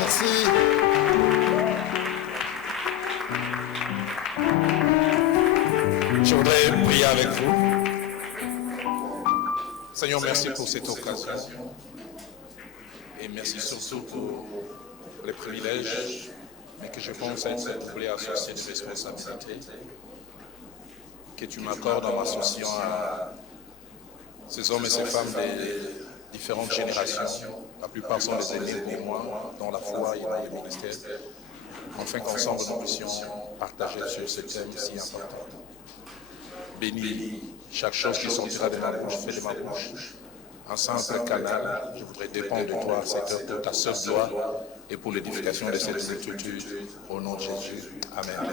Merci. Je voudrais prier avec vous. Seigneur, merci pour cette occasion. Et merci surtout pour les privilèges, mais que je pense être doublé associé de responsabilités que tu m'accordes en m'associant à ces hommes et ces femmes des différentes générations. La plupart sont des aînés pour moi dans la foi et dans le ministère, afin qu'ensemble nous puissions partager sur ce thème si important. Bénis chaque chose qui sortira de ma bouche, fais de ma bouche un simple canal. Je voudrais dépendre de toi à cette heure pour ta seule gloire et pour l'édification de cette multitude. Au nom de Jésus. Amen.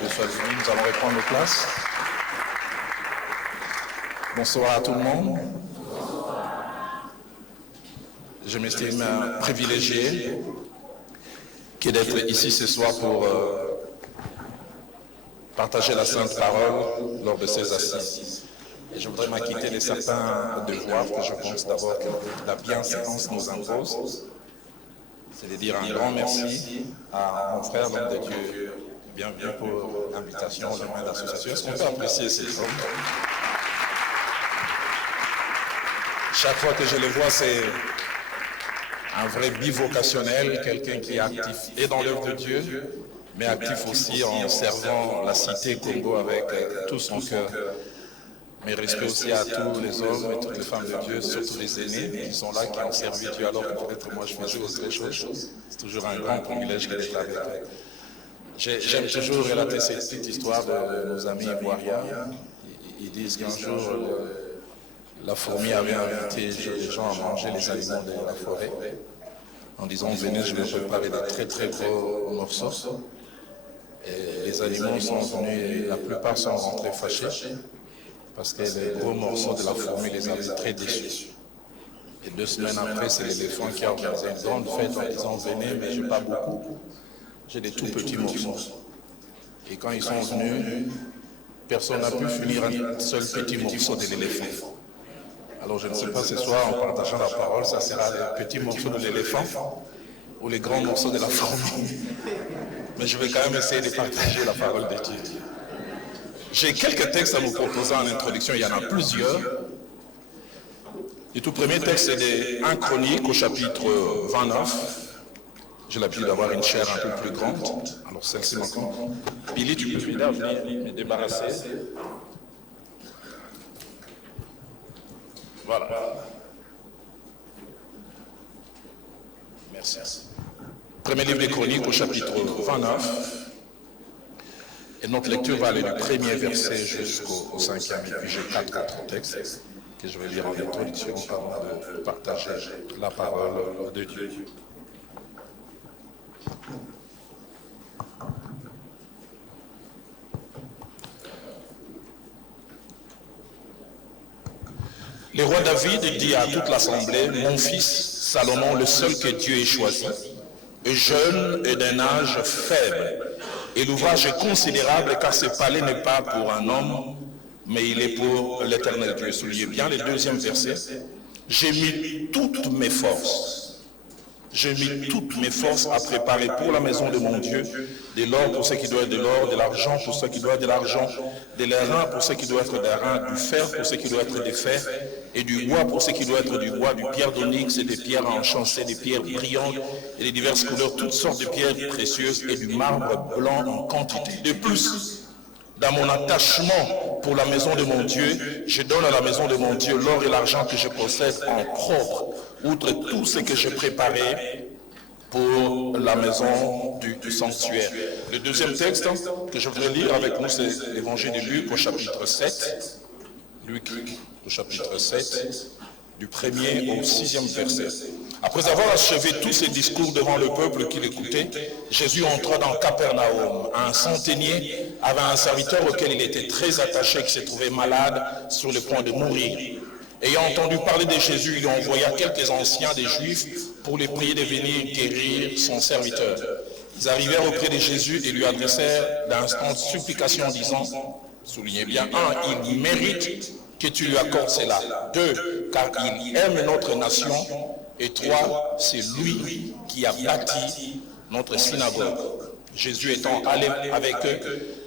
Que sois béni. Nous allons reprendre nos places. Bonsoir à tout le monde. Je m'estime privilégié d'être ici ce soir pour partager la sainte parole lors de ces assises. Et je voudrais m'acquitter de certains devoirs que je pense d'abord que la bienséance nous impose. C'est de dire un grand merci à mon frère, l'homme de Dieu. Bienvenue pour l'invitation, le main d'association. Est-ce qu'on peut apprécier ces hommes? Chaque fois que je le vois, c'est un vrai bivocationnel, quelqu'un qui est actif et dans l'œuvre de Dieu, mais actif aussi en servant la cité Congo avec tout son cœur. Mais respect aussi à tous les hommes et toutes les femmes de Dieu, surtout les aînés qui sont là, qui ont servi Dieu alors que peut-être moi je faisais autre chose. C'est toujours un grand privilège d'être avec eux. J'aime toujours relater cette petite histoire de nos amis ivoiriens. Ils disent qu'un jour, la fourmi avait invité les gens à manger les aliments de la forêt en disant venez, je vais préparer des très très gros morceaux. Et les animaux sont venus et la plupart sont rentrés fâchés parce que les gros morceaux de la fourmi les avaient très déçus. Et 2 semaines après, c'est l'éléphant qui a organisé une grande fête en disant venez, mais je n'ai pas beaucoup, j'ai des tout petits morceaux. Et quand ils sont venus, personne n'a pu finir un seul petit morceau de l'éléphant. Alors je ne sais pas ce soir, en partageant la parole, ça sera les petits morceaux de l'éléphant ou les grands morceaux de la fourmi. Mais je vais quand même essayer de partager la parole de Dieu. J'ai quelques textes à vous proposer en introduction, il y en a plusieurs. Le tout premier texte est de 1 Chronique au chapitre 29. J'ai l'habitude d'avoir une chair un peu plus grande. Alors celle-ci maintenant. Billy, tu peux venir me débarrasser. Voilà. Merci. Premier livre des Chroniques au chapitre 29. Et notre lecture va aller du premier verset jusqu'au 5e. Et puis j'ai 4 autres textes que je vais lire en introduction avant de partager la parole de Dieu. Le roi David dit à toute l'assemblée, mon fils Salomon, le seul que Dieu ait choisi, est jeune et d'un âge faible. Et l'ouvrage est considérable car ce palais n'est pas pour un homme, mais il est pour l'Éternel Dieu. Soulignez bien le 2e verset. J'ai mis toutes mes forces. J'ai mis toutes mes forces à préparer pour la maison de mon Dieu de l'or pour ce qui doit être de l'or, de l'argent pour ce qui doit être de l'argent, de l'airain pour ce qui doit être d'airain, du fer pour ce qui doit être des fers, et du bois pour ce qui doit être du bois, du pierre d'onyx et des pierres enchâssées, des pierres brillantes et de diverses couleurs, toutes sortes de pierres précieuses et du marbre blanc en quantité. De plus, dans mon attachement pour la maison de mon Dieu, je donne à la maison de mon Dieu l'or et l'argent que je possède en propre, outre tout ce que j'ai préparé pour la maison du sanctuaire. Le 2e texte que je voudrais lire avec nous, c'est l'évangile de Luc au chapitre 7. Luc au chapitre 7, du 1er au 6e verset. Après avoir achevé tous ses discours devant le peuple qui l'écoutait, Jésus entra dans Capernaum. Un centenier avait un serviteur auquel il était très attaché, qui se trouvait malade, sur le point de mourir. Ayant entendu parler de Jésus, il lui envoya quelques anciens des Juifs pour les prier de venir guérir son serviteur. Ils arrivèrent auprès de Jésus et lui adressèrent d'instantes supplications en disant, soulignez bien, 1, il mérite que tu lui accordes cela. 2, car il aime notre nation Et 3, c'est lui qui a bâti notre synagogue. Jésus étant allé avec eux,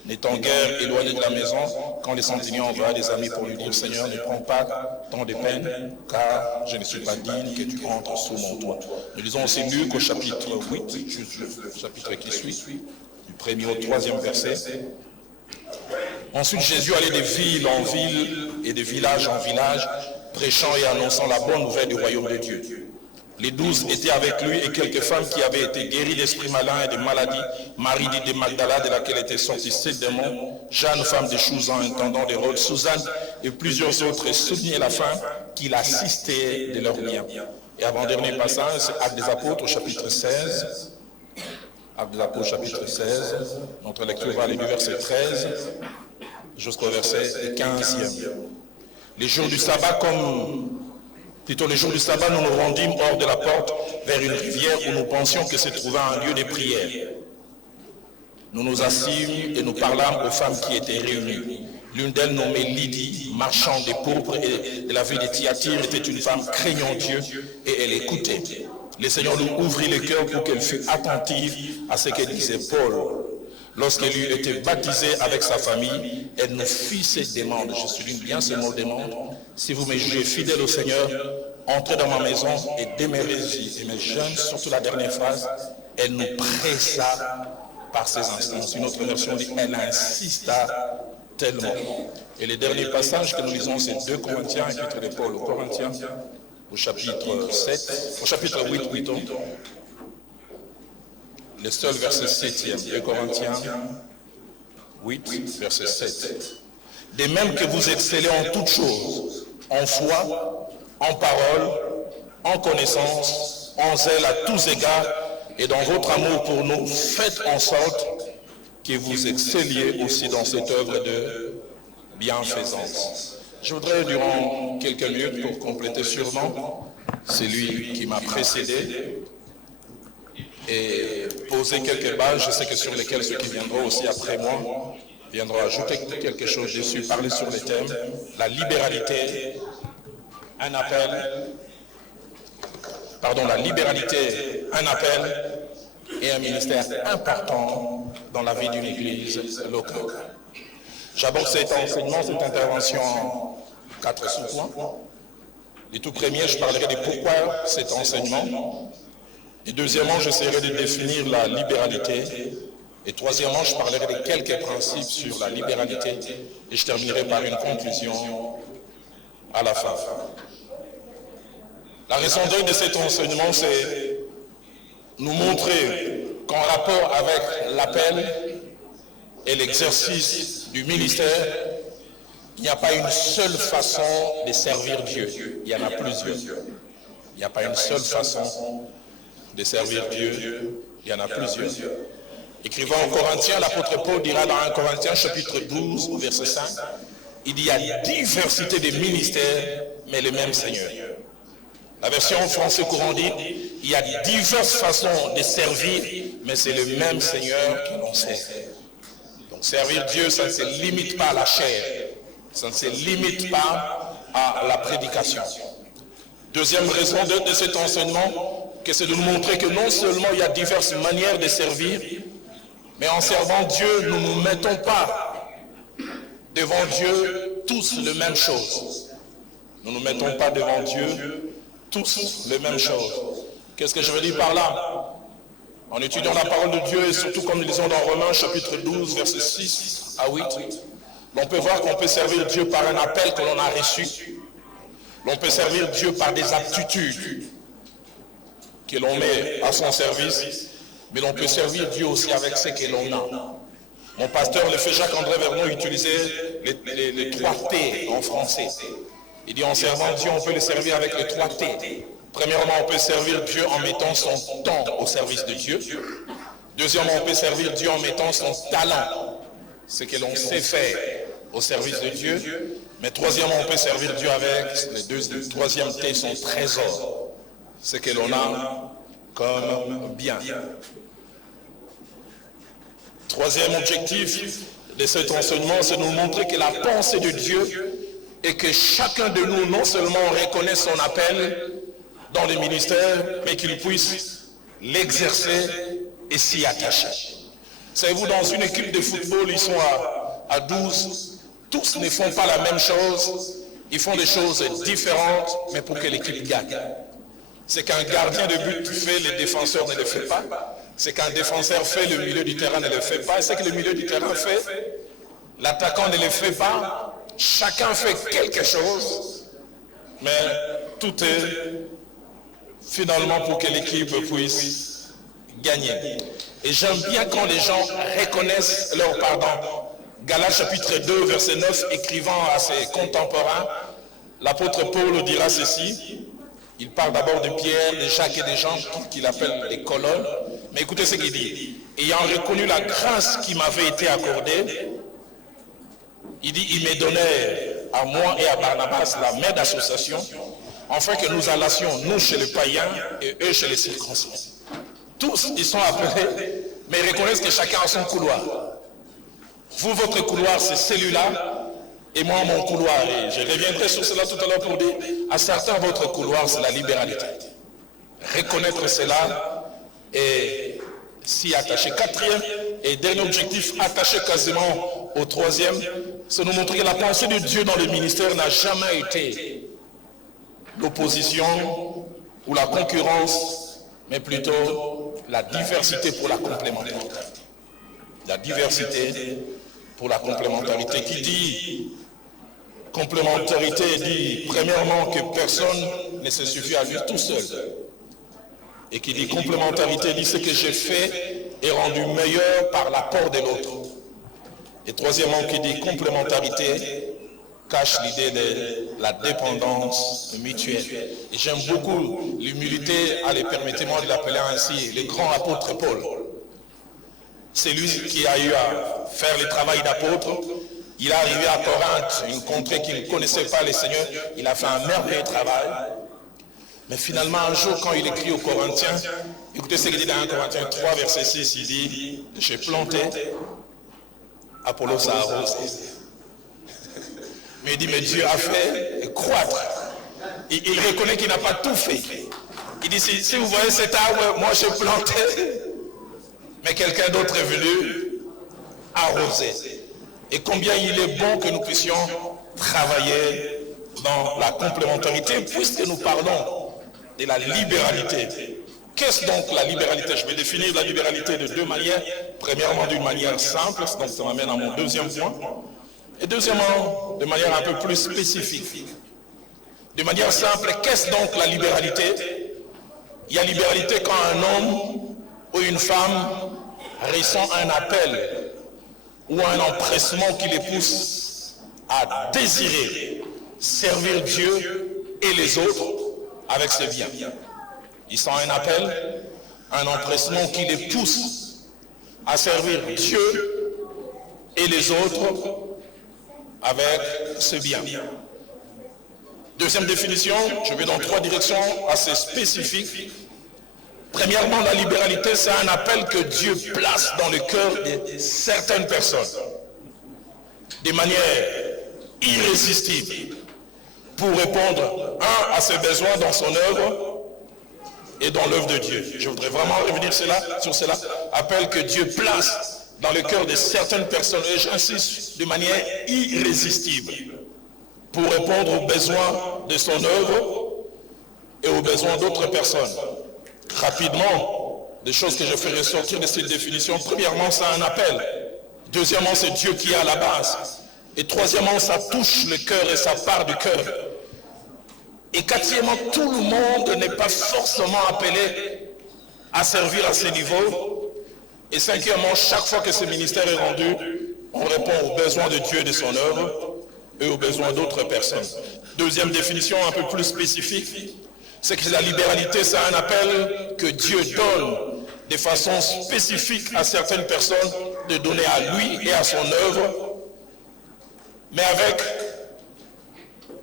n'étant guère éloigné de la maison, quand les centeniers envoient des amis pour lui dire, Seigneur, ne prends pas tant de peine, car je ne suis pas digne que tu entres sous mon toit. Nous lisons aussi Luc au chapitre 8, juste le chapitre qui suit, du 1er au 3e verset. Ensuite, Jésus allait de ville en ville et de village en village, prêchant et annonçant la bonne nouvelle du royaume de Dieu. Les 12 étaient avec lui et quelques femmes qui avaient été guéries d'esprits malins et de maladies. Marie dit de Magdala, de laquelle étaient sortis 7 démons, Jeanne, femme de Chouzan, intendant des rôles, Suzanne et plusieurs autres soutenaient la femme qui l'assistaient de leurs biens. Et avant-dernier passage, c'est Actes des Apôtres au chapitre 16. Actes des Apôtres chapitre 16. Notre lecture va aller du verset 13 jusqu'au verset 15e. Les jours du sabbat les jours du sabbat, nous nous rendîmes hors de la porte vers une rivière où nous pensions que se trouvait un lieu de prière. Nous nous assîmes et nous parlâmes aux femmes qui étaient réunies. L'une d'elles, nommée Lydie, marchande de pourpre et de la ville de Thyatire, était une femme craignant Dieu et elle écoutait. Le Seigneur lui ouvrit le cœur pour qu'elle fût attentive à ce que disait Paul. Lorsqu'elle eut été baptisée avec sa famille, elle nous fit cette demande. Je souligne bien ce mot demande. Si vous me jugez fidèle au Seigneur, entrez dans ma maison et demeurez-y. Et mes jeunes, surtout la dernière phrase, elle nous pressa par ses instances. Une autre version dit, elle insista tellement. Et le dernier passage que nous lisons, c'est 2 Corinthiens, épître de Paul aux Corinthiens, au chapitre 7, au chapitre 8, plutôt. Le seul verset 7e, 2 Corinthiens 8, verset 7. De même que vous excellez en toutes choses, en foi, en parole, en connaissance, en zèle à tous égards, et dans votre amour pour nous, faites en sorte que vous excelliez aussi dans cette œuvre de bienfaisance. Je voudrais, durant quelques minutes, pour compléter sûrement celui qui m'a précédé, et poser quelques bases, je sais que sur lesquelles ceux qui viendront aussi après moi viendront ajouter quelque chose dessus, parler sur les thèmes, la libéralité, un appel, et un ministère important dans la vie d'une église locale. J'aborde cet enseignement, cette intervention en 4 sous-points. Les tout premiers, je parlerai de pourquoi cet enseignement. Et deuxièmement, j'essaierai de définir la libéralité. Et troisièmement, je parlerai de quelques principes sur la libéralité. Et je terminerai par une conclusion à la fin. La raison d'être de cet enseignement, c'est nous montrer qu'en rapport avec l'appel et l'exercice du ministère, il n'y a pas une seule façon de servir Dieu. Il y en a plusieurs. Il n'y a pas une seule façon de servir Dieu, il y en a plusieurs. Écrivant aux Corinthiens, l'apôtre Paul dira dans 1 Corinthiens chapitre 12, verset 5, il y a diversité de ministères, mais le même Seigneur. La version français courant dit, il y a diverses façons de servir, mais c'est le même Seigneur que l'on sert. Donc servir Dieu, ça ne se limite pas à la chair, ça ne se limite pas à la prédication. Deuxième raison de cet enseignement, c'est de nous montrer que non seulement il y a diverses manières de servir, mais en servant Dieu, nous ne nous mettons pas devant Dieu tous les mêmes choses. Nous ne nous mettons pas devant Dieu tous les mêmes choses. Qu'est-ce que je veux dire par là? En étudiant la parole de Dieu, et surtout comme nous lisons dans Romains chapitre 12, versets 6 à 8, on peut voir qu'on peut servir Dieu par un appel que l'on a reçu. On peut servir Dieu par des aptitudes que l'on met à son service, mais l'on peut servir Dieu aussi avec ce que l'on a. Mon pasteur, le fait Jacques-André Vernon, utilisait les 3 T en français. Il dit en servant Dieu, on peut le servir avec les 3 T. Premièrement, on peut servir Dieu en mettant son temps au service de Dieu. Deuxièmement, on peut servir Dieu en mettant son talent, ce que l'on sait faire au service de Dieu. Mais troisièmement, on peut servir Dieu avec le troisième T, son trésor. Ce que l'on a comme bien. Troisième objectif de cet enseignement, c'est de nous montrer que la pensée de Dieu est que chacun de nous, non seulement reconnaît son appel, dans le ministère, mais qu'ils puissent l'exercer et s'y attacher. Savez-vous, dans une équipe de football, ils sont à 12, tous ne font pas la même chose, ils font des choses différentes, mais pour que l'équipe gagne. C'est qu'un gardien de but fait, le défenseur ne le fait pas. C'est qu'un défenseur fait, le milieu du terrain ne le fait pas. C'est que le milieu du terrain fait, l'attaquant ne le fait pas. Chacun fait quelque chose, mais tout est finalement pour que l'équipe puisse gagner. Et j'aime bien quand les gens reconnaissent leur pardon. Galates chapitre 2, verset 9, écrivant à ses contemporains, l'apôtre Paul dira ceci. Il parle d'abord de Pierre, de Jacques et des gens qu'il appelle les colonnes. Mais écoutez ce qu'il dit. Ayant reconnu la grâce qui m'avait été accordée, il dit, il me donnait à moi et à Barnabas la main d'association, afin que nous allassions, nous chez les païens et eux chez les circoncis. Tous, ils sont appelés, mais ils reconnaissent que chacun a son couloir. Vous, votre couloir, c'est celui-là, et moi, mon couloir. Et je reviendrai sur cela tout à l'heure pour dire, à certains, votre couloir, c'est la libéralité. Reconnaître cela et s'y attacher. Quatrième et dernier objectif, attaché quasiment au troisième, c'est nous montrer que la pensée de Dieu dans le ministère n'a jamais été l'opposition ou la concurrence, mais plutôt la diversité pour la complémentarité. La diversité pour la complémentarité. Qui dit complémentarité dit premièrement que personne ne se suffit à lui tout seul. Et qui dit complémentarité dit ce que j'ai fait est rendu meilleur par l'apport de l'autre. Et troisièmement, qui dit complémentarité cache l'idée de la dépendance mutuelle. Et j'aime beaucoup l'humilité, allez, permettez-moi de l'appeler ainsi, le grand apôtre Paul. C'est lui qui a eu à faire le travail d'apôtre. Il est arrivé à Corinthe, une contrée qu'il ne connaissait pas les seigneurs. Il a fait un merveilleux travail. Mais finalement, un jour, quand il écrit aux Corinthiens, écoutez ce qu'il dit dans 1 Corinthiens 3, verset 6, il dit, j'ai planté, Apollos a arrosé. Mais il dit, mais Dieu a fait croître. Il reconnaît qu'il n'a pas tout fait. Il dit, si vous voyez cet arbre, moi j'ai planté, mais quelqu'un d'autre est venu arroser. Et combien il est bon que nous puissions travailler dans la complémentarité, puisque nous parlons de la libéralité. Qu'est-ce donc la libéralité? Je vais définir la libéralité de deux manières. Premièrement, d'une manière simple, donc ça m'amène à mon deuxième point. Et deuxièmement, de manière un peu plus spécifique. De manière simple, qu'est-ce donc la libéralité? Il y a libéralité quand un homme ou une femme ressent un appel ou un empressement qui les pousse à désirer servir Dieu et les autres avec ses biens. Ils sentent un appel, un empressement qui les pousse à servir Dieu et les autres avec ses biens. Deuxième définition, je vais dans trois directions assez spécifiques. Premièrement, la libéralité, c'est un appel que Dieu place dans le cœur de certaines personnes, de manière irrésistible, pour répondre, un, à ses besoins dans son œuvre et dans l'œuvre de Dieu. Je voudrais vraiment revenir sur cela. Appel que Dieu place dans le cœur de certaines personnes, et j'insiste, de manière irrésistible, pour répondre aux besoins de son œuvre et aux besoins d'autres personnes. Rapidement, des choses que je fais ressortir de cette définition. Premièrement, c'est un appel. Deuxièmement, c'est Dieu qui est à la base. Et troisièmement, ça touche le cœur et ça part du cœur. Et quatrièmement, tout le monde n'est pas forcément appelé à servir à ce niveau. Et cinquièmement, chaque fois que ce ministère est rendu, on répond aux besoins de Dieu et de son œuvre et aux besoins d'autres personnes. Deuxième définition un peu plus spécifique, c'est que la libéralité, c'est un appel que Dieu donne de façon spécifique à certaines personnes de donner à lui et à son œuvre, mais avec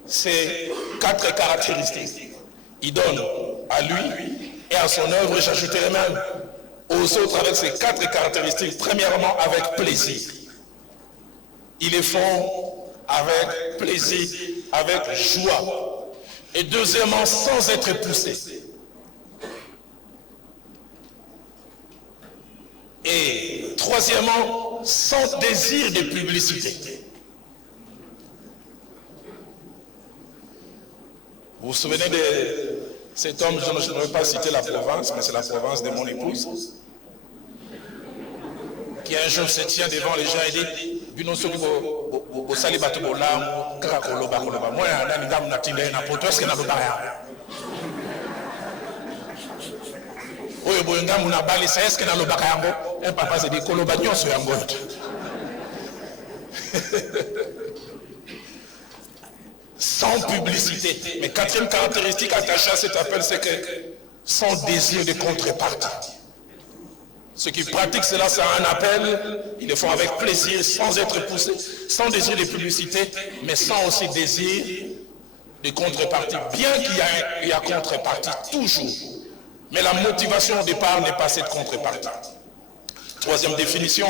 ces quatre caractéristiques. Il donne à lui et à son œuvre, et j'ajouterai même aux autres avec ces quatre caractéristiques. Premièrement, avec plaisir. Ils les font avec plaisir, avec joie. Et deuxièmement, sans être poussé. Et troisièmement, sans désir de publicité. Vous vous souvenez de cet homme, je ne vais pas citer la province, mais c'est la province de mon épouse, qui un jour se tient devant les gens et dit bino soki bo sali bato bola kaka koloba moi nani ngamu natinda na poto eske na loba ya oyo boyo ngamu na bali sa eske na loba yango un papa se dit koloba nyonso yango. Sans publicité. Mais quatrième caractéristique attachée à cet appel, c'est que sans désir de contrepartie. Ceux qui pratiquent cela, c'est un appel, ils le font avec plaisir, sans être poussés, sans désir de publicité, mais sans aussi désir de contrepartie. Bien qu'il y a contrepartie, toujours. Mais la motivation au départ n'est pas cette contrepartie. Troisième définition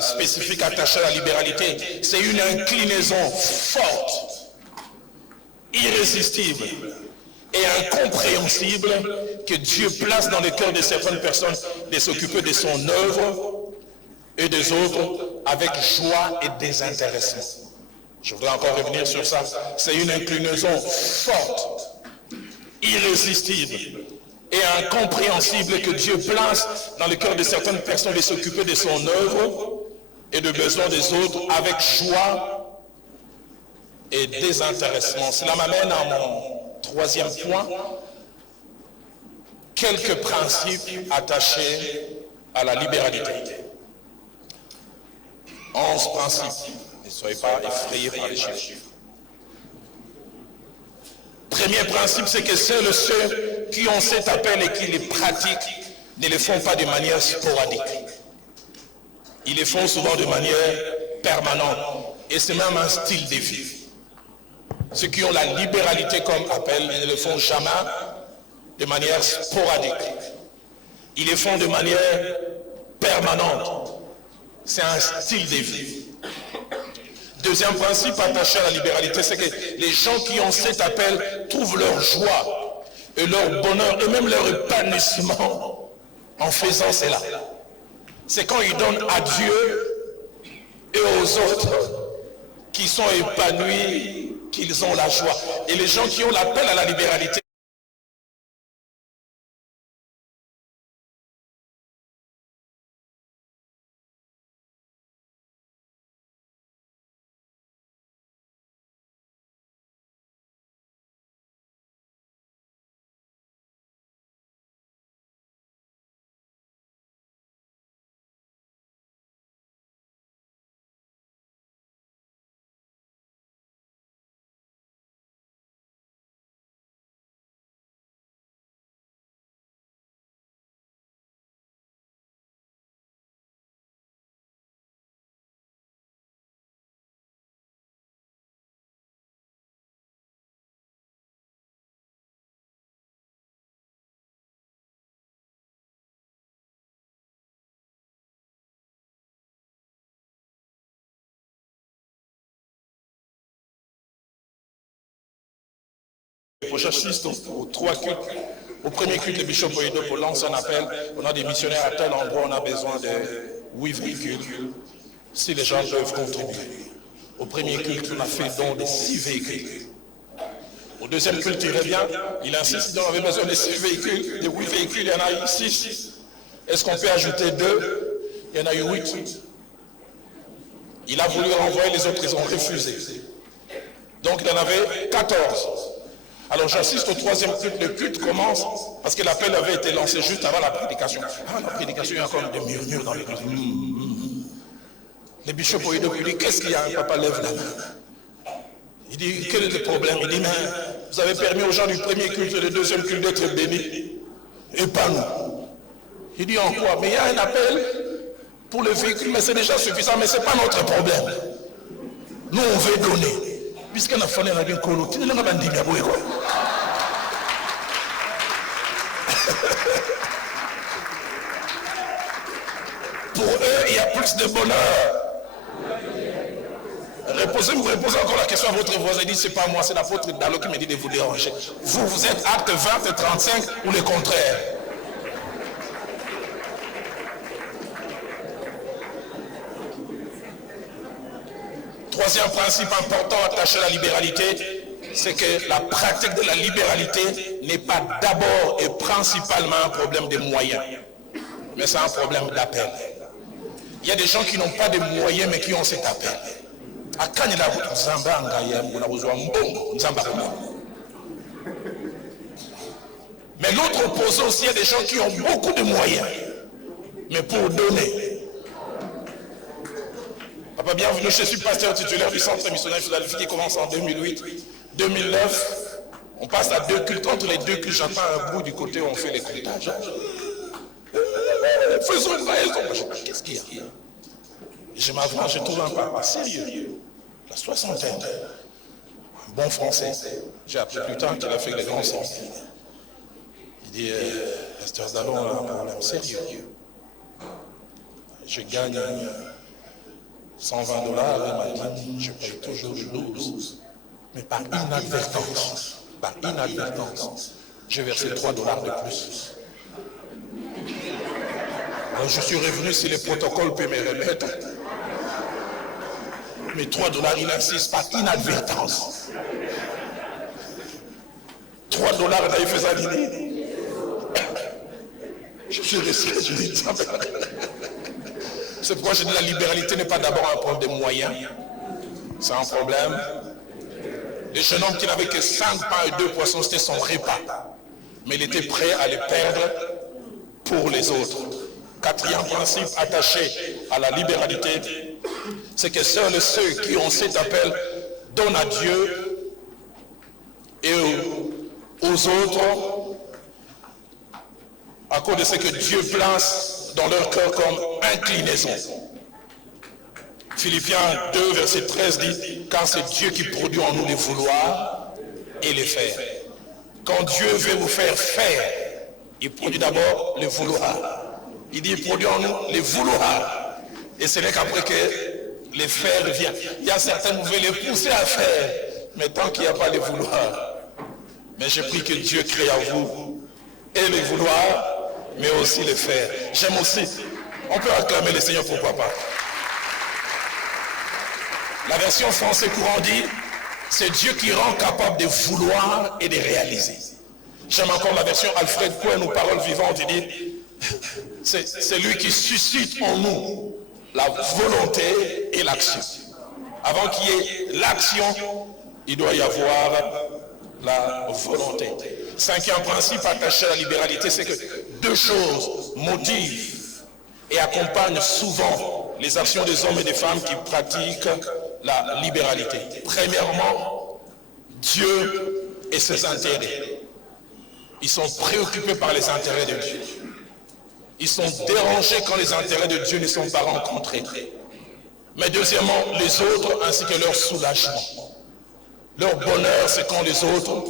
spécifique attachée à la libéralité, c'est une inclinaison forte, irrésistible et incompréhensible que Dieu place dans le cœur de certaines personnes de s'occuper de son œuvre et des autres avec joie et désintéressement. Je voudrais encore revenir sur ça. C'est une inclinaison forte, irrésistible et incompréhensible que Dieu place dans le cœur de certaines personnes de s'occuper de son œuvre et de besoins des autres avec joie et désintéressement. Cela m'amène à mon troisième point, quelques principes attachés à la libéralité. 11 principes, ne soyez pas effrayés par les chiffres. Premier principe, c'est que seuls ceux qui ont cet appel et qui les pratiquent ne le font pas de manière sporadique. Ils le font souvent de manière permanente. Et c'est même un style de vie. Ceux qui ont la libéralité comme appel ne le font jamais de manière sporadique. Ils le font de manière permanente. C'est un style de vie. Deuxième principe attaché à la libéralité, c'est que les gens qui ont cet appel trouvent leur joie et leur bonheur et même leur épanouissement en faisant cela. C'est quand ils donnent à Dieu et aux autres qui sont épanouis qu'ils ont la joie. Et les gens qui ont l'appel à la libéralité, j'assiste aux trois cultes. Au premier culte, le bishop Oyedepo lance un appel. On a des missionnaires à tel endroit, on a besoin de 8 véhicules. Si les gens peuvent contribuer. Au premier culte, on a fait don de 6 véhicules. Au deuxième culte, il revient, il insiste, on avait besoin de 6 véhicules, de 8 véhicules, il y en a eu 6. Est-ce qu'on peut ajouter 2? Il y en a eu 8. Il a voulu renvoyer les autres, ils ont refusé. Donc il y en avait 14. Alors j'assiste au troisième culte, le culte commence, parce que l'appel avait été lancé juste avant la prédication. Avant la prédication, il y a encore des murmures dans l'église. Le bishop Oyedepo dit, qu'est-ce qu'il y a? Un papa lève la main. Il dit, quel est le problème? Il dit, mais vous avez permis aux gens du premier culte et du deuxième culte d'être bénis, et pas nous. Il dit, en quoi? Mais il y a un appel pour le véhicule, mais c'est déjà suffisant, mais ce n'est pas notre problème. Nous, on veut donner. Puisqu'on a fait un colo, tu ne l'as pas dit, mais quoi. Pour eux, il y a plus de bonheur. reposez encore la question à votre voisin. Il dit, c'est pas moi, c'est l'apôtre Dalo qui me dit de vous déranger. Vous êtes acte 20 et 35 ou le contraire? Troisième principe important attaché à la libéralité, c'est que la pratique de la libéralité n'est pas d'abord et principalement un problème de moyens, mais c'est un problème d'appel. Il y a des gens qui n'ont pas de moyens mais qui ont cet appel. Mais l'autre opposé aussi, il y a des gens qui ont beaucoup de moyens, mais pour donner. Papa, bienvenue, je suis pasteur titulaire du centre missionnaire Philadelphie qui commence en 2008. 2009, on passe à 2 cultes. Entre les 2 cultes, j'entends un bout du côté où on fait les comptages. Faisons qu'est-ce qu'il y a? Je m'avance, je trouve un papa sérieux, la soixantaine, un bon français. J'ai appris plus tard qu'il a fait les grands sens. Il dit, pasteur Zalon a un problème sérieux. Je gagne 120 $, et maintenant je paye toujours 12. Mais par inadvertance, j'ai versé 3 $ de plus. Alors je suis revenu si les protocoles peuvent me remettre. Mais 3 $, il insiste par inadvertance. 3 $, il fait ça dîner. Je suis resté, je dis ça. C'est pourquoi je dis la libéralité n'est pas d'abord un problème de moyens. C'est un problème. Le jeune homme qui n'avait que 5 pains et 2 poissons, c'était son repas. Mais il était prêt à les perdre pour les autres. Quatrième principe attaché à la libéralité, c'est que seuls ceux qui ont cet appel donnent à Dieu et aux autres à cause de ce que Dieu place dans leur cœur comme inclinaison. Philippiens 2, verset 13 dit, car c'est Dieu qui produit en nous les vouloir et les faire. Quand Dieu veut vous faire faire, il produit d'abord le vouloir. Il dit, il produit en nous les vouloir. Et c'est là qu'après que les faire viennent. Il y a certains, vous voulez les pousser à faire, mais tant qu'il n'y a pas les vouloir. Mais je prie que Dieu crée à vous et les vouloir, mais aussi les faire. J'aime aussi. On peut acclamer le Seigneur, pourquoi pas. La version français courant dit, c'est Dieu qui rend capable de vouloir et de réaliser. J'aime encore la version Alfred Cohen ou Paroles vivantes, il dit, c'est lui qui suscite en nous la volonté et l'action. Avant qu'il y ait l'action, il doit y avoir la volonté. Cinquième principe attaché à la libéralité, c'est que 2 choses motivent et accompagnent souvent les actions des hommes et des femmes qui pratiquent la libéralité. Premièrement, Dieu et ses intérêts. Ils sont préoccupés par les intérêts de Dieu. Ils sont dérangés quand les intérêts de Dieu ne sont pas rencontrés. Mais deuxièmement, les autres ainsi que leur soulagement. Leur bonheur, c'est quand les autres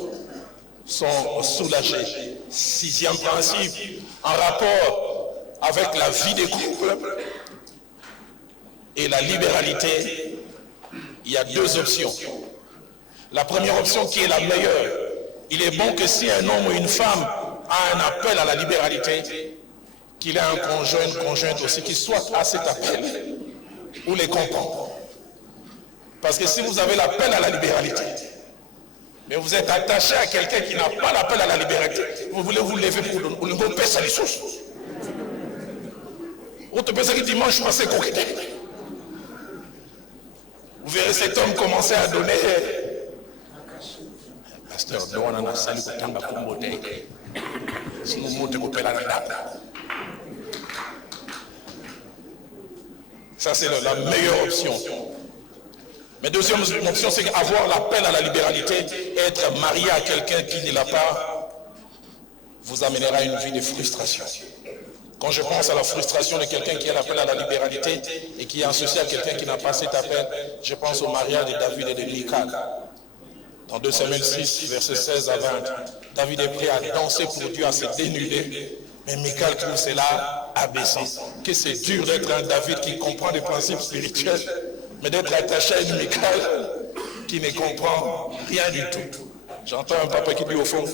sont soulagés. Sixième principe, en rapport avec la vie des couples et la libéralité, il y a 2 options. La première option qui est la meilleure, il est bon que si un homme ou une femme a un appel à la libéralité, qu'il ait un conjoint, une conjointe aussi, qui soit à cet appel, ou les comprend. Parce que si vous avez l'appel à la libéralité, mais vous êtes attaché à quelqu'un qui n'a pas l'appel à la liberté, vous voulez vous lever pour le bon père à l'issous. Autre personne qui dimanche passé coquette. Vous verrez cet homme commencer à donner. Pasteur, on a salué pour tanga pour monter. Si nous montons pour la ça c'est la meilleure option. Mais deuxième option, c'est avoir l'appel à la libéralité, être marié à quelqu'un qui ne l'a pas, vous amènera une vie de frustration. Quand je pense à la frustration de quelqu'un qui a l'appel à la libéralité et qui est associé à quelqu'un qui n'a pas cet appel, je pense au mariage de David et de Michal. Dans 2 Samuel 6, versets 16 à 20, David est prêt à danser pour Dieu, à se dénuder, mais Michal trouve cela abaissant. Que c'est dur d'être un David qui comprend des principes spirituels, mais d'être attaché à une Michal qui ne comprend rien du tout. J'entends un papa qui dit au fond,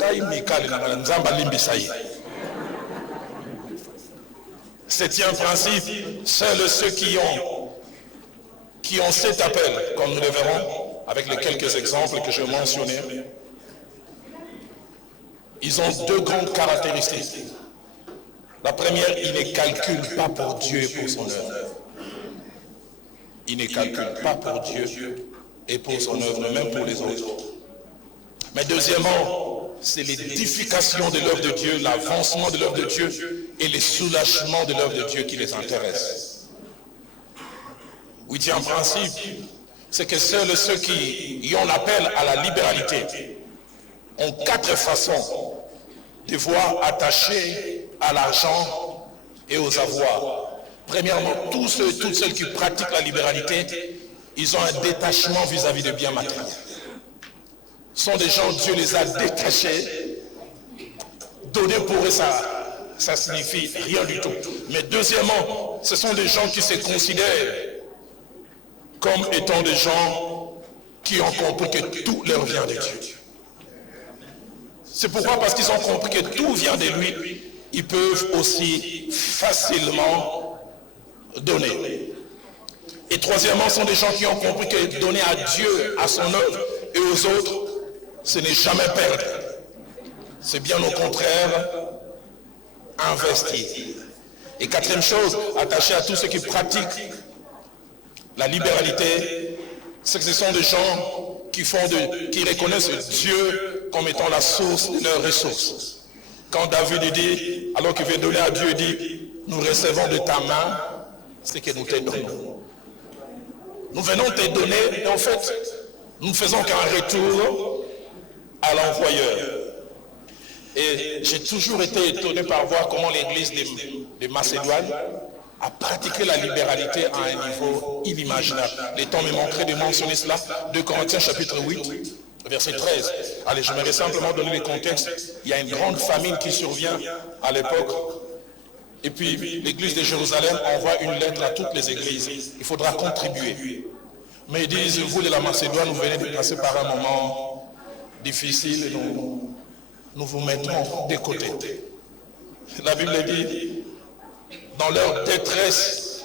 septième principe, seuls ceux qui ont cet appel, comme nous le verrons avec les quelques exemples que je mentionnais, ils ont deux grandes caractéristiques. La première, ils ne calculent pas pour Dieu et pour son œuvre. Ils ne calculent pas pour Dieu et pour son œuvre, même pour les autres. Mais deuxièmement, c'est l'édification de l'œuvre de Dieu, l'avancement de l'œuvre de Dieu et le soulagement de l'œuvre de Dieu qui les intéresse. Huitième principe, c'est que seuls ceux qui y ont l'appel à la libéralité ont quatre façons de voir attachés à l'argent et aux avoirs. Premièrement, tous ceux et toutes celles qui pratiquent la libéralité, ils ont un détachement vis-à-vis des biens matériels. Ce sont des gens, Dieu les a détachés. Donner pour eux, ça signifie rien du tout. Mais deuxièmement, ce sont des gens qui se considèrent comme étant des gens qui ont compris que tout leur vient de Dieu. C'est pourquoi, parce qu'ils ont compris que tout vient de lui, ils peuvent aussi facilement donner. Et troisièmement, ce sont des gens qui ont compris que donner à Dieu, à son œuvre et aux autres, ce n'est jamais perdre. C'est bien au contraire, investir. Et quatrième chose, attaché à tous ceux qui pratiquent la libéralité, c'est que ce sont des gens qui reconnaissent Dieu comme étant la source de leurs ressources. Quand David dit, alors qu'il veut donner à Dieu, il dit, nous recevons de ta main ce que nous te donnons. Nous venons te donner, et en fait, nous ne faisons qu'un retour à l'envoyeur. Et j'ai toujours été étonné par voir comment l'église de Macédoine a pratiqué la libéralité à un niveau inimaginable. Les temps me manqueraient de mentionner cela. 2 Corinthiens chapitre 8, verset 13. Allez, je vais simplement donner le contexte. Il y a une grande famine qui survient à l'époque. Et puis l'église de Jérusalem envoie une lettre à toutes les églises. Il faudra contribuer. Mais ils disent, vous de la Macédoine, vous venez de passer par un moment difficile et nous vous mettons de côté. La Bible dit, dans leur détresse,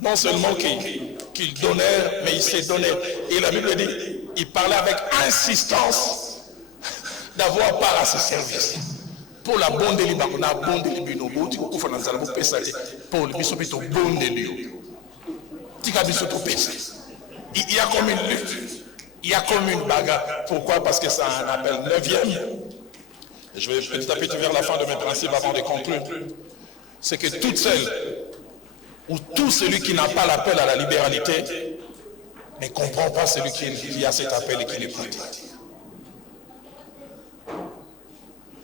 non seulement qu'ils donnèrent, mais ils se donnaient. Et la Bible dit, ils parlaient avec insistance d'avoir part à ce service. Pour la bonne de l'Iba, on a bonne de l'Ibino, pour le bisopito bonne de Dieu. Il y a comme une lutte, il y a comme une bagarre. Pourquoi? Parce que c'est un appel 9e. Je vais petit à petit vers la fin de mes principes avant de conclure. C'est que toutes celles ou tout celui qui n'a pas l'appel à la libéralité ne comprend pas celui qui a cet appel et qui le pratique.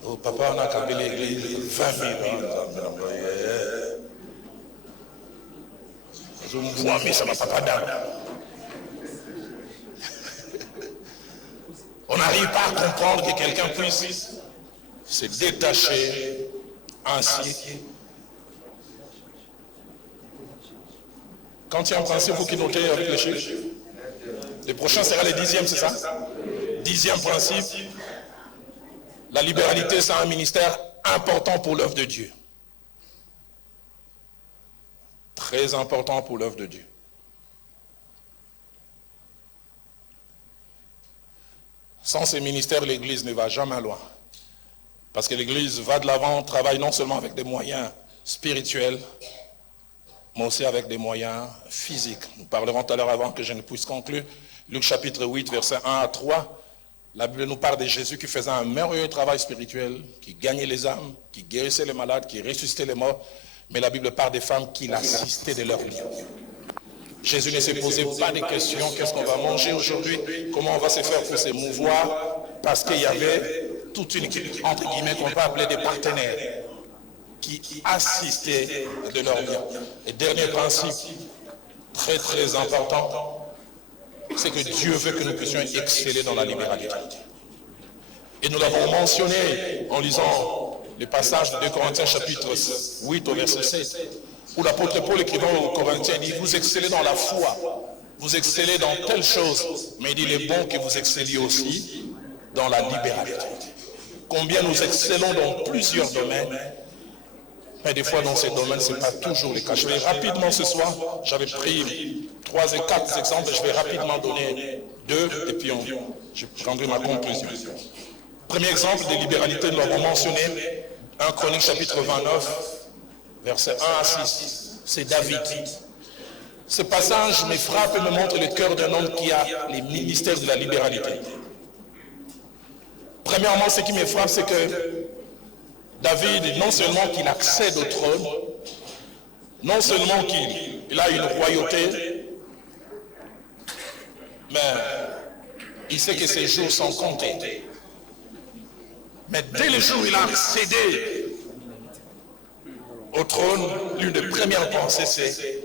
Oh papa, on a câblé l'église 20 000 ans. Je me vois, mais ça ne va pas d'âme. On n'arrive pas à comprendre que quelqu'un puisse se détacher ainsi. Quand il y a un principe, vous qui notez avec les chiffres, le prochain sera le 10e, c'est ça? 10e principe, la libéralité, c'est un ministère important pour l'œuvre de Dieu. Très important pour l'œuvre de Dieu. Sans ces ministères, l'Église ne va jamais loin. Parce que l'Église va de l'avant, travaille non seulement avec des moyens spirituels, mais aussi avec des moyens physiques. Nous parlerons tout à l'heure avant que je ne puisse conclure. Luc chapitre 8, versets 1 à 3. La Bible nous parle de Jésus qui faisait un merveilleux travail spirituel, qui gagnait les âmes, qui guérissait les malades, qui ressuscitait les morts. Mais la Bible parle des femmes qui l'assistaient de leur vie. Jésus ne se posait pas de questions, qu'est-ce qu'on va manger aujourd'hui, comment on va se faire pour se mouvoir, parce qu'il y avait toute une, entre guillemets, qu'on peut appeler des partenaires, qui assistaient de leur vie. Et dernier principe, très très important, c'est que Dieu veut que nous puissions exceller dans la libéralité. Et nous l'avons mentionné en lisant le passage de 2 Corinthiens chapitre 8 au verset 7. où l'apôtre Paul écrivant aux Corinthiens dit, vous excellez dans la foi, vous excellez dans telle chose, mais il est bon que vous excelliez aussi dans la libéralité. Combien nous excellons dans plusieurs domaines, mais des fois dans ces domaines, ce n'est pas toujours le cas. Je vais rapidement ce soir, j'avais pris 3 et 4 exemples, je vais rapidement donner 2 et puis je prendrai ma conclusion. Premier exemple de libéralité, nous l'avons mentionné, 1 Chronique chapitre 29, versets 1 à 6, c'est David. Ce passage me frappe et me montre le cœur d'un homme qui a les ministères de la libéralité. Premièrement, ce qui me frappe, c'est que David, non seulement qu'il accède au trône, non seulement qu'il a une royauté, mais il sait que ses jours sont comptés. Mais dès le jour où il a accédé au trône, l'une des premières pensées, c'est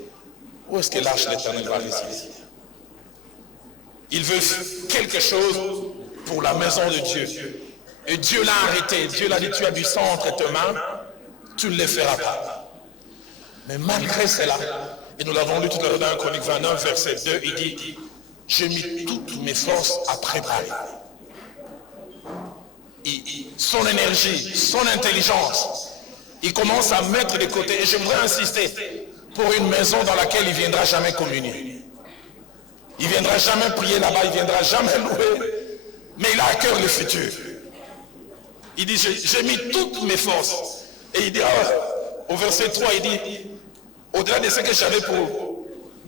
où est-ce que l'arche de l'Éternel va résider? Il veut quelque chose pour la maison de Dieu. Et Dieu l'a arrêté. Dieu l'a dit, tu as du sang entre tes mains, tu ne le feras pas. Mais malgré cela, et nous l'avons lu tout à l'heure dans 1 Chronique 29, verset 2, il dit, j'ai mis toutes mes forces à préparer. Son énergie, son intelligence, il commence à mettre de côté. Et j'aimerais insister pour une maison dans laquelle il ne viendra jamais communier. Il ne viendra jamais prier là-bas, il ne viendra jamais louer. Mais il a à cœur le futur. Il dit, j'ai mis toutes mes forces. Et il dit, au verset 3, il dit, au-delà de ce que j'avais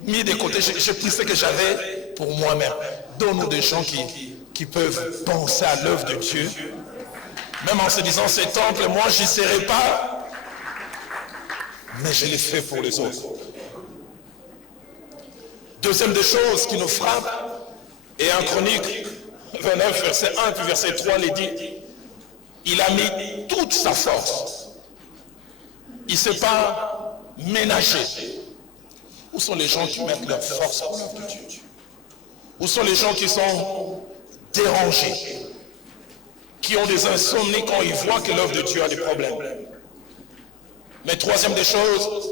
mis de côté, j'ai pris ce que j'avais pour moi-même. Donne-nous des gens qui peuvent penser à l'œuvre de Dieu. Même en se disant, ce temple, moi, je n'y serai pas, mais je l'ai fait pour les autres. Deuxième des choses qui nous frappe, et en Chronique 29, verset 1, puis verset 3, il dit, il a mis toute sa force. Il ne s'est pas ménagé. Où sont les gens qui mettent leur force pour l'œuvre de Dieu? Où sont les gens qui sont dérangés, qui ont des insomnies quand ils voient que l'œuvre de Dieu a des problèmes? Mais troisième des choses,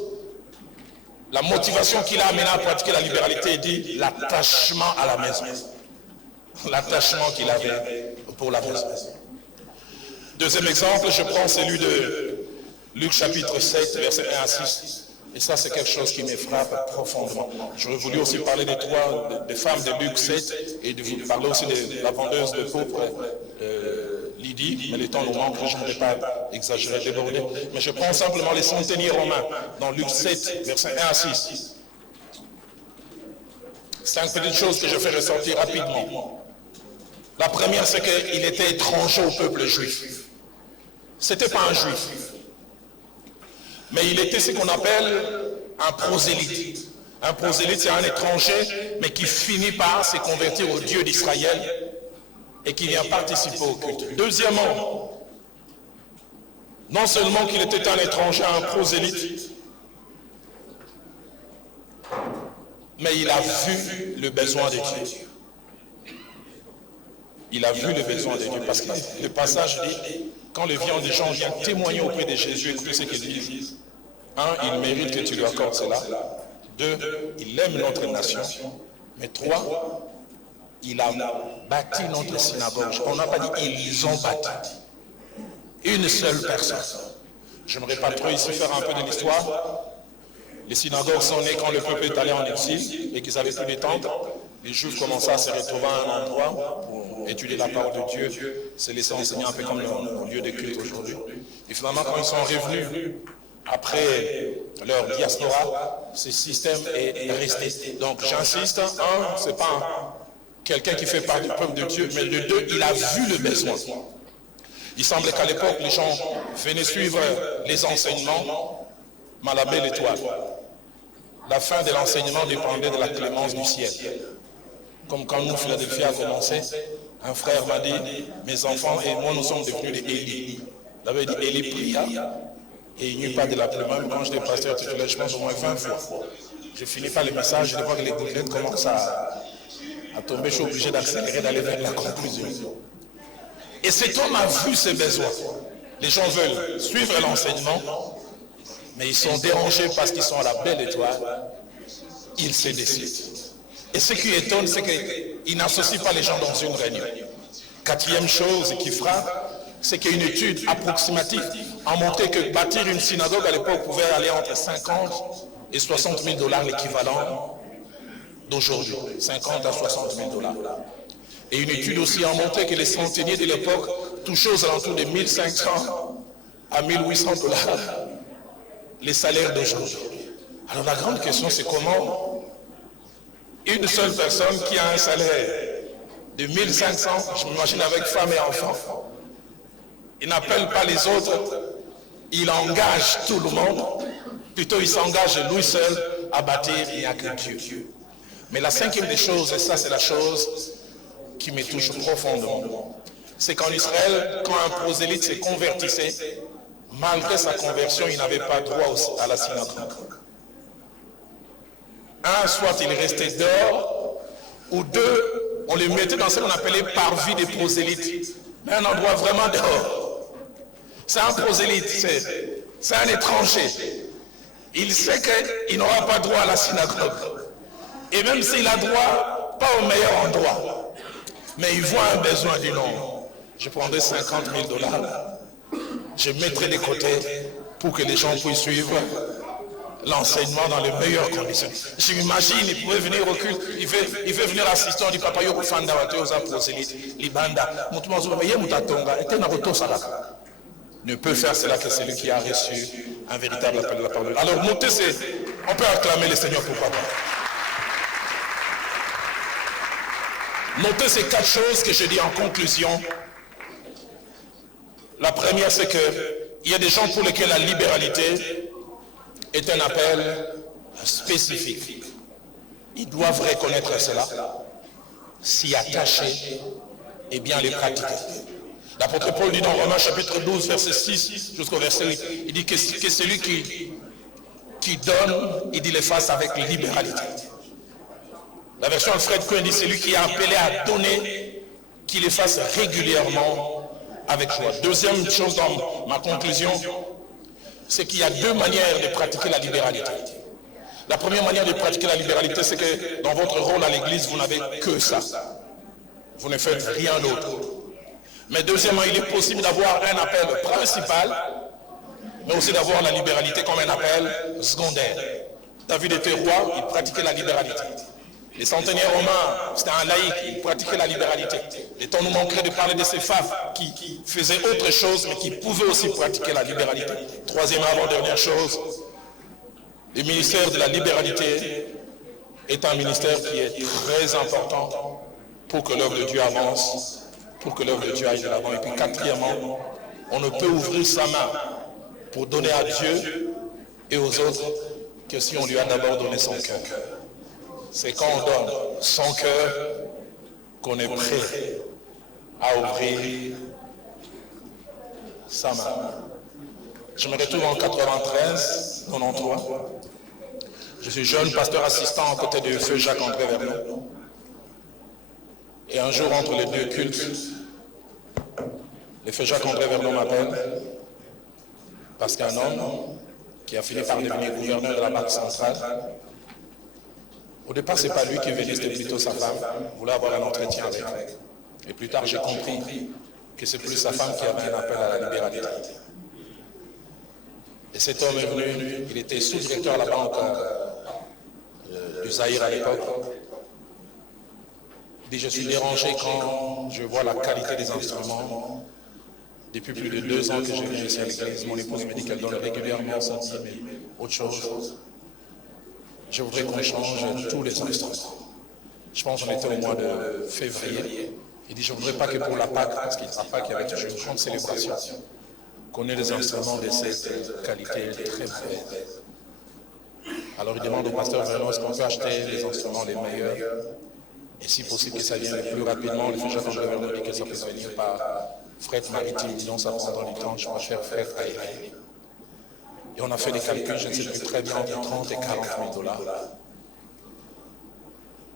la motivation qu'il a amené à pratiquer la libéralité, il dit l'attachement à la maison. L'attachement qu'il avait pour la maison. Deuxième exemple, je prends celui de Luc chapitre 7, verset 1 à 6. Et ça, c'est quelque chose qui me frappe profondément. J'aurais voulu aussi parler des femmes de Luc 7 et de vous parler aussi de la vendeuse de pourpre, Lydie, mais le temps nous manque, je ne vais pas exagérer, déborder. Mais je prends simplement les centeniers romains dans Luc 7, verset 1 à 6. 5 petites choses que je fais ressortir rapidement. La première, c'est qu'il était étranger au peuple juif. Ce n'était pas un juif. Mais il était ce qu'on appelle un prosélyte. Un prosélyte, c'est un étranger, mais qui finit par se convertir au Dieu d'Israël et qui vient participer au culte. Deuxièmement, non seulement qu'il était un étranger, un prosélyte, mais il a vu le besoin de Dieu. Il a vu le besoin de Dieu, parce que le passage dit, quand les gens viennent témoigner auprès de Jésus, écoutez ce qu'ils disent. 1, il mérite que tu lui accordes cela. 2, il aime notre nation. Mais 3, il a bâti notre synagogue. On n'a pas dit ils ont bâti. Une seule personne. Je n'aimerais pas trop ici faire un peu de l'histoire. Les synagogues sont nées quand le peuple est allé en exil et qu'ils avaient plus de tentes. Les Juifs commençaient à se retrouver à un endroit pour étudier la parole de Dieu, se laisser enseigner un peu comme le lieu de culte aujourd'hui. Et finalement, quand ils sont revenus, après leur diaspora, ce système est resté. Donc j'insiste, 1, ce n'est pas quelqu'un qui fait part du peuple de Dieu, mais le 2, il a vu le besoin. Il semblait qu'à l'époque, les gens venaient suivre les enseignements, mais la belle étoile. La fin de l'enseignement dépendait de la clémence du ciel. Comme quand nous, Philadelphie a commencé, un frère m'a dit, mes enfants et moi, nous sommes devenus des Élie. Il avait dit, Élie pria, et il n'y eut pas de la pluie. Même quand j'étais pasteur titulaire, je pense au moins 20 fois. Je finis par le message, je vois que les gouttelettes commencent à tomber, je suis obligé d'accélérer, d'aller vers la conclusion. Et cet homme a vu ses besoins. Les gens veulent suivre l'enseignement, mais ils sont dérangés parce qu'ils sont à la belle étoile, ils se décident. Et ce qui étonne, c'est qu'ils n'associent pas les gens dans une réunion. Quatrième chose qui frappe, c'est qu'il y a une étude approximative a montré que bâtir une synagogue à l'époque pouvait aller entre 50 et 60 000 $ l'équivalent d'aujourd'hui. 50 à 60 000 $. Et une étude aussi a montré que les centeniers de l'époque touchaient aux alentours de 1500 à 1800 $ les salaires d'aujourd'hui. Alors la grande question, c'est comment une seule personne qui a un salaire de 1500, je m'imagine avec femme et enfants, il n'appelle pas les autres, il engage tout le monde, plutôt il s'engage lui seul à bâtir, il n'y a que Dieu. Mais la cinquième des choses, et ça c'est la chose qui me touche profondément, c'est qu'en Israël, quand un prosélyte se convertissait, malgré sa conversion, il n'avait pas droit à la synagogue. Un, soit il restait dehors, ou deux, on le mettait dans ce qu'on appelait parvis des prosélytes, mais un endroit vraiment dehors. C'est un prosélyte, c'est un étranger. Il sait qu'il n'aura pas droit à la synagogue. Et même s'il a droit, pas au meilleur endroit. Mais il voit un besoin du nom. Je prendrai 50 000 $. Je mettrai de côté pour que les gens puissent suivre l'enseignement dans les meilleures conditions. Je m'imagine, il pouvait venir au culte, il veut venir assister, on dit papa yo kufanda watu oza prosélyte, libanda, ne peut faire cela que celui qui a reçu un véritable appel de la parole. Alors notez, on peut acclamer le Seigneur pour papa. Notez ces 4 choses que je dis en conclusion. La première, c'est qu'il y a des gens pour lesquels la libéralité est un appel spécifique. Ils doivent reconnaître cela, s'y attacher et bien les pratiquer. L'apôtre Paul dit dans Romains chapitre 12, verset 6 jusqu'au verset 8, il dit que celui qui donne, il dit les fasse avec libéralité. La version Alfred Cohen dit celui qui est appelé à donner, qu'il les fasse régulièrement avec joie. Deuxième chose dans ma conclusion, c'est qu'il y a 2 manières de pratiquer la libéralité. La première manière de pratiquer la libéralité, c'est que dans votre rôle à l'église, vous n'avez que ça. Vous ne faites rien d'autre. Mais deuxièmement, il est possible d'avoir un appel principal, mais aussi d'avoir la libéralité comme un appel secondaire. David était roi, il pratiquait la libéralité. Les centenaires romains, c'était un laïc, il pratiquait la libéralité. Le temps nous manquerait de parler de ces femmes qui faisaient autre chose, mais qui pouvaient aussi pratiquer la libéralité. Troisième et avant-dernière chose, le ministère de la libéralité est un ministère qui est très important pour que l'œuvre de Dieu avance, pour que l'œuvre de Dieu aille de l'avant. Et puis quatrièmement, on ne peut ouvrir sa main pour donner à Dieu et aux autres que si on lui a d'abord donné son cœur. C'est quand on donne son cœur qu'on est prêt à ouvrir sa main. Je me retrouve en 93, 93. Je suis jeune pasteur assistant à côté de feu Jacques-André Vernon. Et un jour, entre les 2 cultes, le feu Jacques-André Vernon m'appelle parce qu'un homme qui a fini par devenir gouverneur de la Banque centrale, au départ, ce n'est pas lui qui venait, c'était plutôt sa femme, voulait avoir un entretien avec. Et plus tard, j'ai compris que c'est plus sa femme qui avait un appel à la libéralité. Et cet homme est venu, il était sous-directeur à la banque du Zaïre à l'époque. Il dit, je suis dérangé quand je vois la qualité des instruments. Depuis plus de 2 ans que je viens ici à l'église, mon épouse me dit qu'elle donne régulièrement ça, mais autre chose. Je voudrais qu'on change tous les instruments. Je pense qu'on était au mois de février. Il dit, je ne voudrais pas que pour la Pâque, parce qu'il à Pâque, il y avait toujours une grande célébration, qu'on ait des instruments de cette qualité très mauvaise. Alors il demande au pasteur Vernon, est-ce qu'on peut acheter les instruments les meilleurs, et si possible que ça vienne le plus rapidement. Le frère Jacques-André Vernon dit que ça peut venir par fret maritime, disons ça prendra du temps, je préfère fret aérien. Et on a fait des calculs, je ne sais plus très bien, entre 30 et 40 000 $.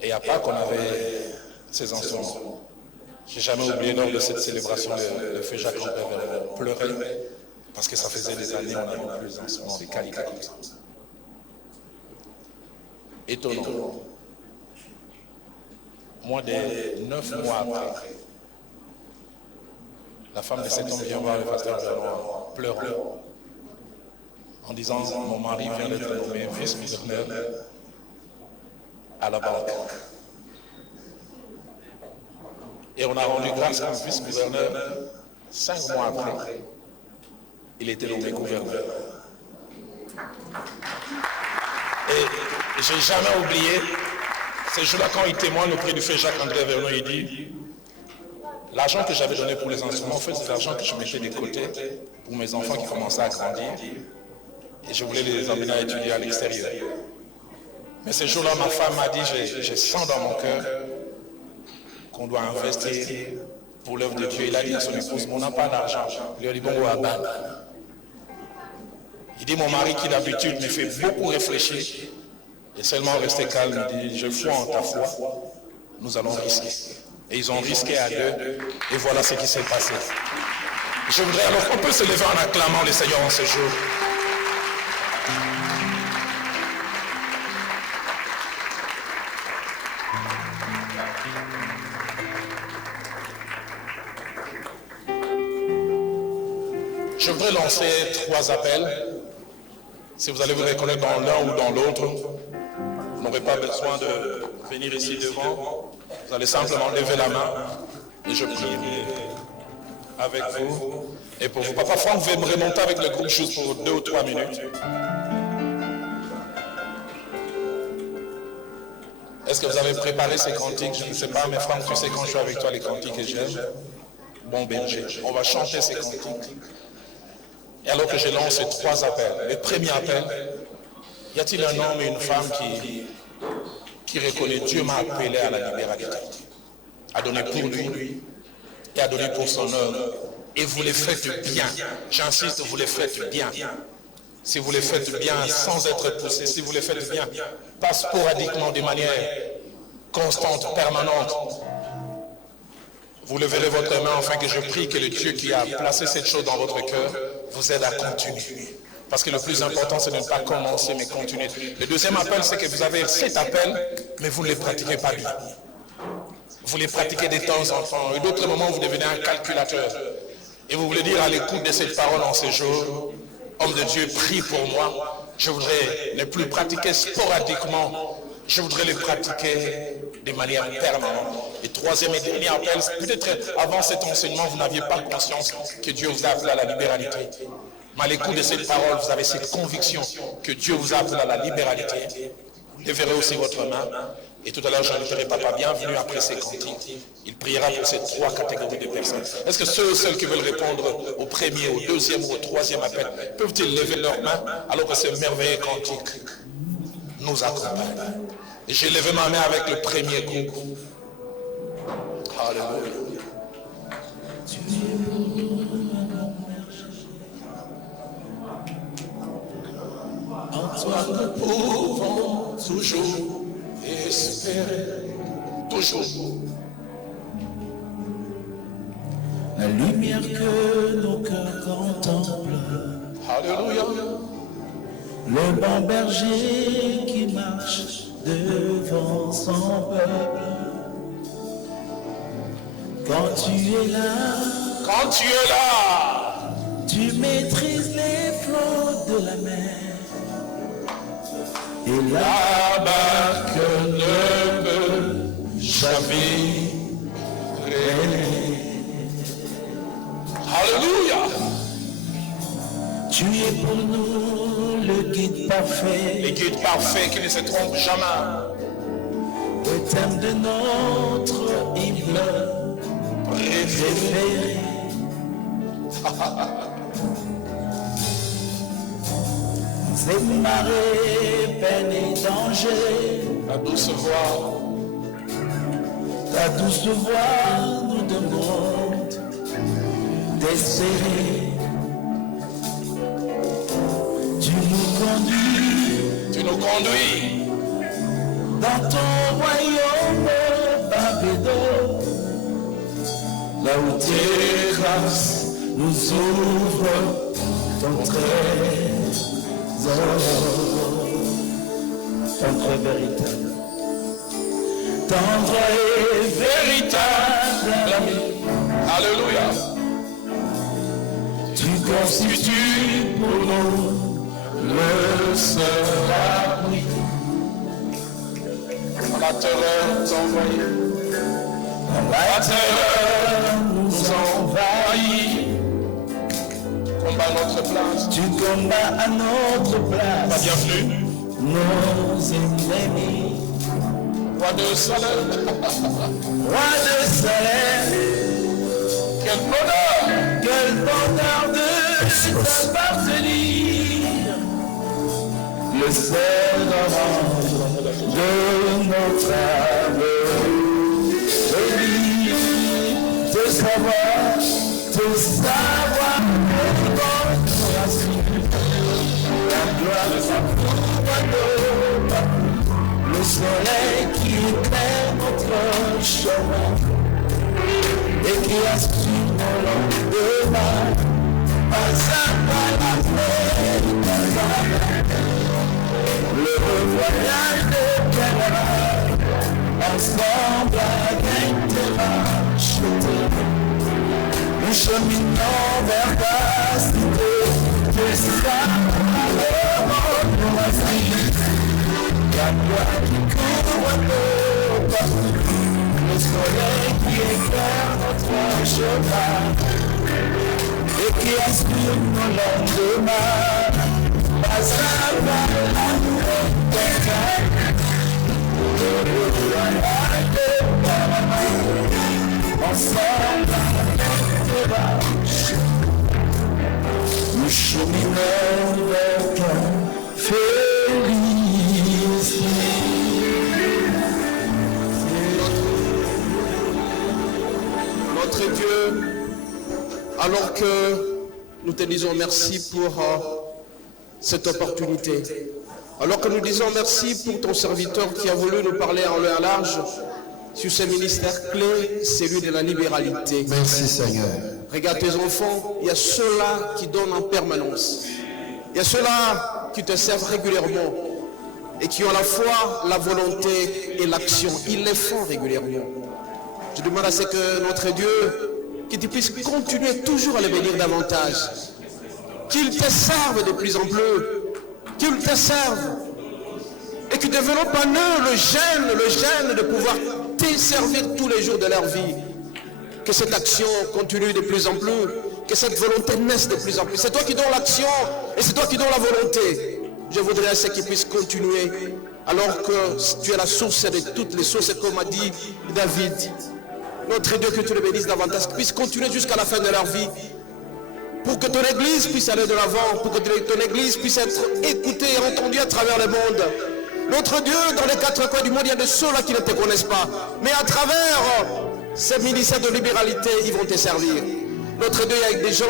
Et à Pâques, on avait ces instruments. Je n'ai jamais oublié lors de cette célébration, le feu Jacques-André pleurait Parce que ça faisait des années on n'avait plus des qualités comme ça. Étonnant. Moins de 9 mois après, la femme de cet homme vient voir le pasteur Benoît pleurant en disant « Mon mari vient d'être nommé vice-gouverneur à la banque. » Et on a rendu grâce à un vice-gouverneur 5 mois après. Il était nommé gouverneur. Et j'ai jamais oublié, ce jour-là quand il témoigne auprès du frère Jacques-André Vernon, il dit « L'argent que j'avais donné pour les instruments, en fait, c'est l'argent que je mettais de côté pour mes enfants qui commençaient à grandir. Et je voulais les emmener à étudier à l'extérieur. Mais ce jour-là, ma femme m'a dit, je sens dans mon cœur qu'on doit investir pour l'œuvre de Dieu. Il a dit à son épouse, on n'a pas d'argent. Il lui a dit, bon, il dit, mon mari qui d'habitude me fait beaucoup réfléchir, et seulement rester calme, il dit, je foi en ta foi, nous allons risquer. Et ils ont risqué à deux, et voilà ce qui s'est passé. Je voudrais alors qu'on peut se lever en acclamant le Seigneur en ce jour. Je voudrais lancer 3 appels. Si vous allez vous reconnaître dans l'un ou dans l'autre, vous n'aurez pas besoin de venir ici devant. Vous allez simplement lever la main et je prierai avec vous et pour vous. Papa Franck, vous pouvez me remonter avec le groupe juste pour 2 ou 3 minutes. Est-ce que vous avez préparé ces cantiques? Je ne sais pas, mais Franck, tu sais quand je suis avec toi les cantiques que j'aime. Bon berger, on va chanter ces cantiques. Et alors que je lance ces 3 appels, le premier appel, y a-t-il un homme et une femme qui reconnaît Dieu m'a appelé à la libéralité, à donner pour lui et à donner pour son œuvre. Et vous les faites bien, j'insiste, vous les faites bien. Si vous les faites bien sans être poussé, si vous les faites bien, pas sporadiquement, de manière constante, permanente, vous leverez votre main afin que je prie que le Dieu qui a placé cette chose dans votre cœur vous aide à continuer. Parce que le plus important, c'est de ne pas commencer, mais continuer. Le deuxième appel, c'est que vous avez 7 appels, mais vous ne les pratiquez pas bien. Vous les pratiquez de temps en temps. Et d'autres moments, vous devenez un calculateur. Et vous voulez dire à l'écoute de cette parole en ces jours, homme de Dieu, prie pour moi. Je voudrais ne plus pratiquer sporadiquement. Je voudrais les pratiquer de manière permanente. Et troisième et dernier appel, peut-être avant cet enseignement, vous n'aviez pas conscience que Dieu vous a appelé à la libéralité. Mais à l'écoute de cette parole, vous avez cette conviction que Dieu vous a appelé à la libéralité. Vous leverez aussi votre main. Et tout à l'heure, j'inviterai Papa bienvenue après ces cantiques. Il priera pour ces 3 catégories de personnes. Est-ce que ceux ou celles qui veulent répondre au premier, au deuxième ou au troisième appel, peuvent-ils lever leurs mains alors que ce merveilleux cantique nous accompagne? Et j'ai levé ma main avec le premier groupe. Alléluia. En toi nous pouvons toujours espérer, toujours. La lumière que nos cœurs contemplent. Alléluia. Le bon berger qui marche devant son peuple. Quand tu es là, tu maîtrises les flots de la mer. Et la barque ne peut chavirer. Alléluia. Tu es pour nous le guide parfait. Le guide parfait qui ne se trompe jamais. Le thème de notre hymne préféré. C'est marée, peine et danger. La douce voix. La douce voix nous demande d'espérer. Tu nous conduis dans ton royaume Babédo, là où tes grâces nous ouvrent ton tendre véritable, tendre et véritable ami. Alléluia. Tu constitues pour nous le seul abri. La terreur t'envahit. La terreur nous envahit. Combat notre place. Tu combats à notre place. Bienvenue. Nos ennemis. Roi de salaire. Roi de salaire. Quel bonheur. Quel bonheur de t'appartenir. Le seul garant de notre âme. De savoir la gloire de sa le soleil qui éclaire notre chemin et qui aspire nos lendemains. Pas à pas la paix, le voyage de Canada, ensemble avec tes marches. Nous cheminons vers ta cité, que ça le monde nous a fait. La gloire qui couvre nos pas, le soleil qui éclaire notre chemin et qui aspire nos lendemains. Pas à pas la paix, le voyage de ensemble. Nous cheminons vers ta félicité. Notre Dieu, alors que nous te disons merci pour cette opportunité, alors que nous disons merci pour ton serviteur qui a voulu nous parler en long et en large sur ce ministère clé, celui de la libéralité. Merci Seigneur. Regarde tes enfants, il y a ceux-là qui donnent en permanence. Il y a ceux-là qui te servent régulièrement et qui ont à la fois la volonté et l'action. Ils les font régulièrement. Je demande à ce que notre Dieu, que tu puisses continuer toujours à les bénir davantage. Qu'ils te servent de plus en plus. Qu'ils te servent. Et qu'ils développent en eux le gène de pouvoir te servir tous les jours de leur vie. Que cette action continue de plus en plus, que cette volonté naisse de plus en plus. C'est toi qui donnes l'action et c'est toi qui donnes la volonté. Je voudrais à ce qu'ils puissent continuer, alors que tu es la source de toutes les sources, comme a dit David. Notre Dieu, que tu les bénisses davantage, qu'ils puissent continuer jusqu'à la fin de leur vie, pour que ton église puisse aller de l'avant, pour que ton église puisse être écoutée et entendue à travers le monde. Notre Dieu, dans les quatre coins du monde, il y a de ceux-là qui ne te connaissent pas. Mais à travers ces ministères de libéralité, ils vont te servir. Notre Dieu, il y a des gens,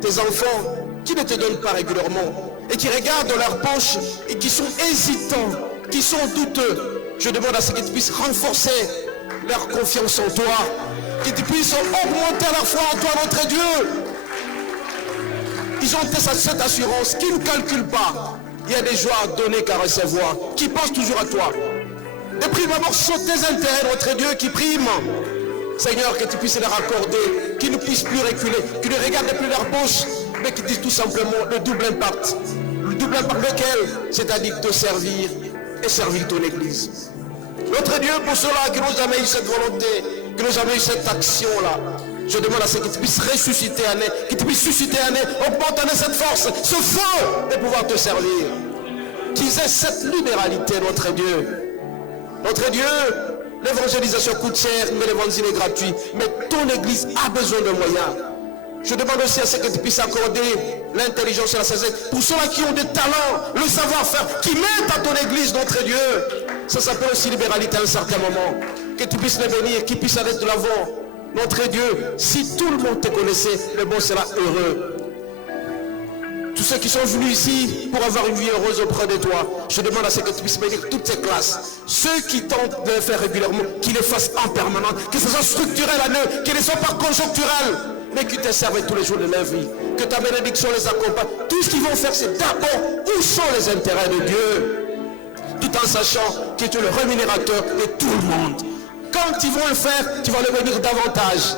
tes enfants, qui ne te donnent pas régulièrement et qui regardent dans leur poche et qui sont hésitants, qui sont douteux. Je demande à ce que tu puisses renforcer leur confiance en toi, que tu puisses augmenter leur foi en toi, notre Dieu. Ils ont cette assurance qu'ils ne calculent pas. Il y a des joies à donner qu'à recevoir, qui pensent toujours à toi. Et prime d'abord sur tes intérêts, notre Dieu, qui prime. Seigneur, que tu puisses leur accorder, qu'ils ne puissent plus reculer, qu'ils ne regardent plus leur poche, mais qu'ils disent tout simplement le double impact. Le double impact lequel? C'est-à-dire te servir et servir ton église. Notre Dieu, pour ceux-là qui n'ont jamais eu cette volonté, qui n'ont jamais eu cette action-là, je demande à ce que tu puisses ressusciter en eux, que tu puisses susciter en eux, augmente en eux cette force, ce feu de pouvoir te servir. Qu'ils aient cette libéralité, notre Dieu. Notre Dieu, l'évangélisation coûte cher, mais l'évangile est gratuit. Mais ton église a besoin de moyens. Je demande aussi à ce que tu puisses accorder l'intelligence et la sagesse pour ceux-là qui ont des talents, le savoir-faire, qui mettent à ton église, notre Dieu. Ça s'appelle aussi libéralité à un certain moment. Que tu puisses les bénir, qu'ils puissent aller de l'avant. Notre Dieu, si tout le monde te connaissait, le monde sera heureux. Tous ceux qui sont venus ici pour avoir une vie heureuse auprès de toi, je demande à ce que tu puisses bénir toutes ces classes. Ceux qui tentent de le faire régulièrement, qu'ils les fassent en permanence, que ce soit structurel à eux, qu'ils ne soient pas conjoncturels. mais qui te servent tous les jours de leur vie. Que ta bénédiction les accompagne. Tout ce qu'ils vont faire, c'est d'abord où sont les intérêts de Dieu. Tout en sachant que tu es le rémunérateur de tout le monde. Quand ils vont le faire, tu vas le bénir davantage.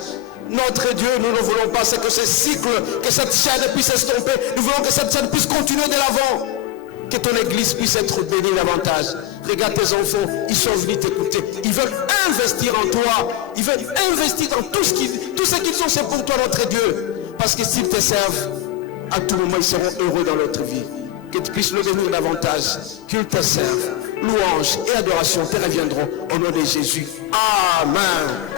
Notre Dieu, nous ne voulons pas, c'est que ce cycle, que cette chaîne puisse estomper. Nous voulons que cette chaîne puisse continuer de l'avant. Que ton église puisse être bénie davantage. Regarde tes enfants, ils sont venus t'écouter. Ils veulent investir en toi. Ils veulent investir dans tout ce qu'ils ont, c'est pour toi, notre Dieu. Parce que s'ils te servent, à tout moment, ils seront heureux dans notre vie. Que tu puisses le bénir davantage. Qu'ils te servent. Louange et adoration te reviendront au nom de Jésus. Amen.